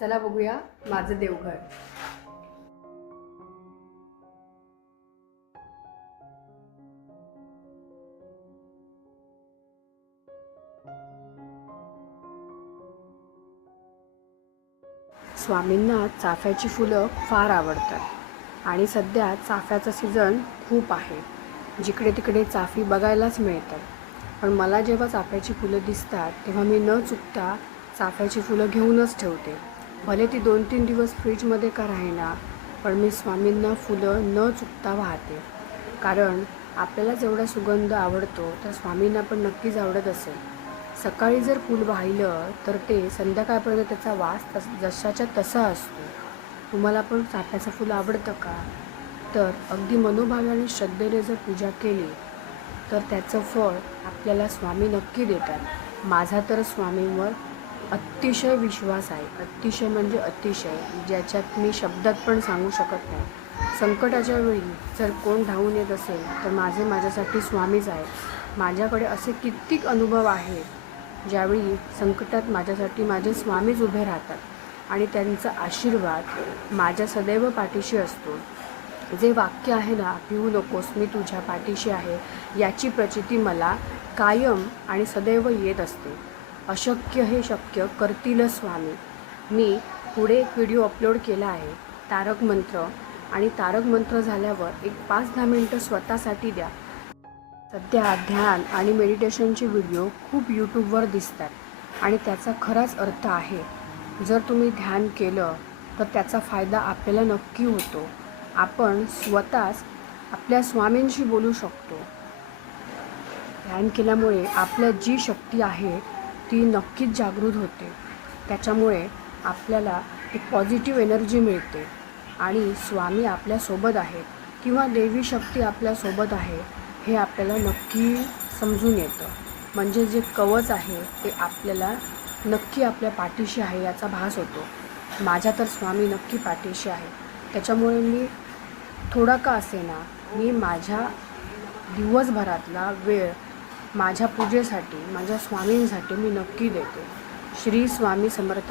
चला बघूया माझं देवघर. स्वामींना चाफ्याची फुलं फार आवडतात आणि सध्या चाफ्याचा सीझन खूप आहे. जिकडे तिकडे चाफी बघायलाच मिळतात. पण मला जेव्हा चाफ्याची फुलं दिसतात तेव्हा मी न चुकता चाफ्याची फुलं घेऊनच ठेवते. भले ती 2-3 दिवस फ्रीजमध्ये का राहीना, पण मी स्वामींना फुलं न चुकता वाहते. कारण आपल्याला जेवढा सुगंध आवडतो तर स्वामींना पण नक्कीच आवडत असेल. सकाळी जर फूल वाहिलं तर ते संध्याकाळपर्यंत त्याचा वास जशाच्या तसा असतो. तुम्हाला पण चाफ्याचं फुलं आवडतं का? तर अगदी मनोभावे आणि श्रद्धेने जर पूजा केली तर त्याचं फळ आपल्याला स्वामी नक्की देतात. माझा तर स्वामींवर अतिशय विश्वास आहे, अतिशय म्हणजे अतिशय, ज्याच्यात मी शब्दात पण सांगू शकत नाही. संकटाच्या वेळी जर कोण धावून येत असेल तर माझ्यासाठी स्वामीच आहेत. माझ्याकडे असे कित्येक अनुभव आहेत ज्यावेळी संकटात माझ्यासाठी माझे स्वामीच उभे राहतात आणि त्यांचा आशीर्वाद माझ्या सदैव पाठीशी असतो. जे वाक्य आहे ना, भिवू नकोस मी तुझ्या पाठीशी आहे, याची प्रचिती मला कायम आणि सदैव येत असते. अशक्य हे शक्य करतीलच स्वामी. मी पुढे एक व्हिडिओ अपलोड केला आहे, तारक मंत्र, आणि तारक मंत्र झाल्यावर एक 5-10 मिनटं स्वतःसाठी द्या. सध्या ध्यान आणि मेडिटेशनचे व्हिडिओ खूप यूट्यूबवर दिसतात आणि त्याचा खराच अर्थ आहे. जर तुम्ही ध्यान केलं तर त्याचा फायदा आपल्याला नक्की होतो. आपण स्वतःच आपल्या स्वामींशी बोलू शकतो. ध्यान केल्यामुळे आपल्या जी शक्ती आहे ती नक्कीच जागृत होते. त्याच्यामुळे आपल्याला एक पॉझिटिव्ह एनर्जी मिळते आणि स्वामी आपल्यासोबत आहेत किंवा देवी शक्ती आपल्यासोबत आहे हे आपल्याला नक्की समजून येतं. म्हणजे जे कवच आहे ते आपल्याला नक्की आपल्या पाठीशी आहे याचा भास होतो. माझ्या तर स्वामी नक्की पाठीशी आहे. त्याच्यामुळे मी थोडा का असेना मी माझ्या दिवसभरातला वेळ माझ्या पूजेसाठी, माझ्या स्वामींसाठी मी नक्की देते. श्री स्वामी समर्थ.